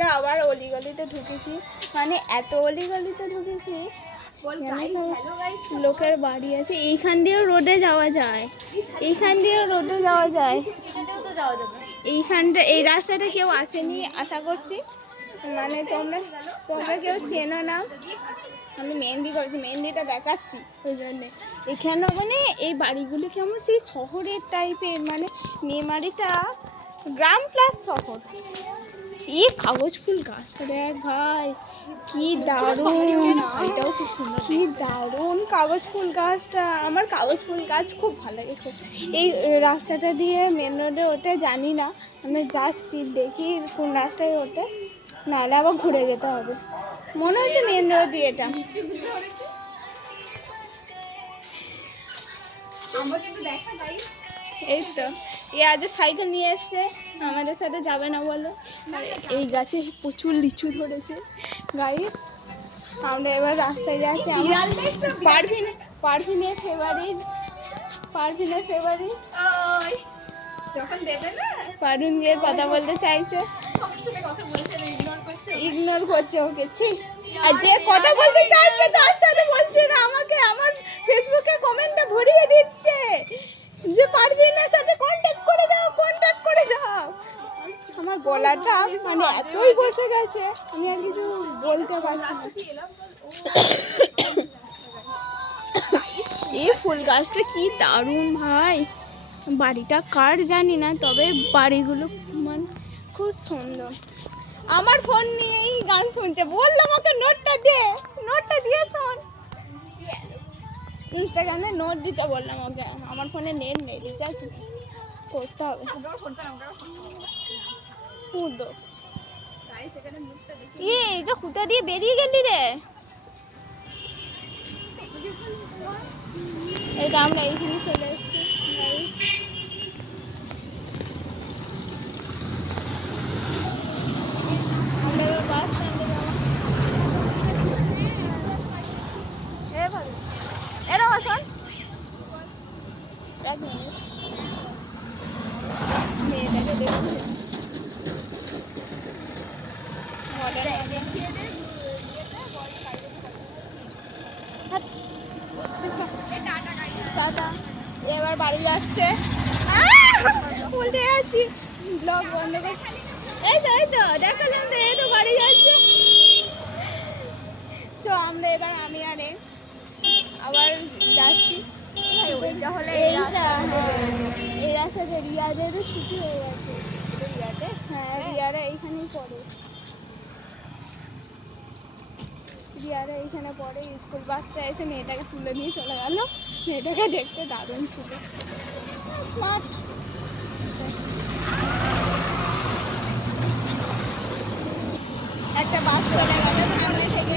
আবার অলিগলিতে ঢুকেছি, মানে এত অলিগলিতে ঢুকেছি, লোকের বাড়ি আছে। এইখান দিয়েও রোডে যাওয়া যায়, এইখান দিয়েও রোডে যাওয়া যায়। এইখানটা এই রাস্তাটা কেউ আসেনি আশা করছি, মানে তোমরা কেউ চেনো না। আমি মেহেন্দি করেছি, মেহেন্দিটা দেখাচ্ছি ওই জন্যে। এখানে মানে এই বাড়িগুলি কেমন সেই শহরের টাইপের, মানে মেমারিটা গ্রাম প্লাস শহর। এই কাগজ ফুল গাছটা দেখ ভাই, কি দারুণ, এটাও খুব সুন্দর, কি দারুণ কাগজ ফুল গাছটা। আমার কাগজ ফুল গাছ খুব ভালো লাগে খুব। এই রাস্তাটা দিয়ে মেন রোডে ওঠে জানি না, আমি যাচ্ছি দেখি কোন রাস্তায় ওঠে, নাহলে আবার ঘুরে যেতে হবে। মনে হচ্ছে মেন রোড দিয়ে এটা। এই তো এ আজ সাইকেল নিয়ে এসছে, আমাদের সাথে যাবে না বলো। এই গাছে প্রচুর লিচু ধরেছে গাইস। আমরা এবার রাস্তায় যাচ্ছি। পারভিনের ফেভারিট যখন দেবে না, পারভিন গিয়ে কথা বলতে চাইছে, ইগনোর করছে ওকে। আর যে কথা বলতে চাইছে তার সাথে বলছে না, আমাকে আমার ফেসবুকে কমেন্টে ভরিয়ে দিচ্ছে যে পারভিনের সাথে কন্ট্যাক্ট করে দাও। আমার গলাটা মানে এতই বসে গেছে, আমি আর কিছু বলতে পারছি না। এই ফুল গাছটা কি দারুণ ভাই, বাড়িটা কার জানি না, তবে বাড়িগুলো মানে খুব সুন্দর। আমার ফোন নিয়েই গান শুনছে, বললাম ওকে নোটটা দিয়ে শোন। ইনস্টাগ্রামে নোট দিতে বললাম ওকে, আমার ফোনে নেট নেই, রিচার্জ করতে হবে। এটা কোথা দিয়ে বেরিয়ে গেলি রে? এটা আমরা এইখানে চলে এসেছি। আমরা এবার বাস স্ট্যান্ডে যাবো। এরকম আসুন, 1 মিনিট মেয়েটাকে দেখছে। এবার বাড়ি যাচ্ছে, উল্টে যাচ্ছি, ব্লগ বন্ধ করে। এই তো দেখালাম তো, এই তো বাড়ি যাচ্ছে। চ আমরা এবার আমি আর আবার যাচ্ছি। এই রাস্তাতে রিয়াদেরও ছুটি হয়ে গেছে। হ্যাঁ রিয়ারা এইখানেই পড়ে, এইখানে পড়ে। স্কুল বাসটা এসে মেয়েটাকে তুলে নিয়ে চলে গেল। মেয়েটাকে দেখতে দারুণ ছিল, স্মার্ট। একটা বাস চলে গেল সামনে থেকে।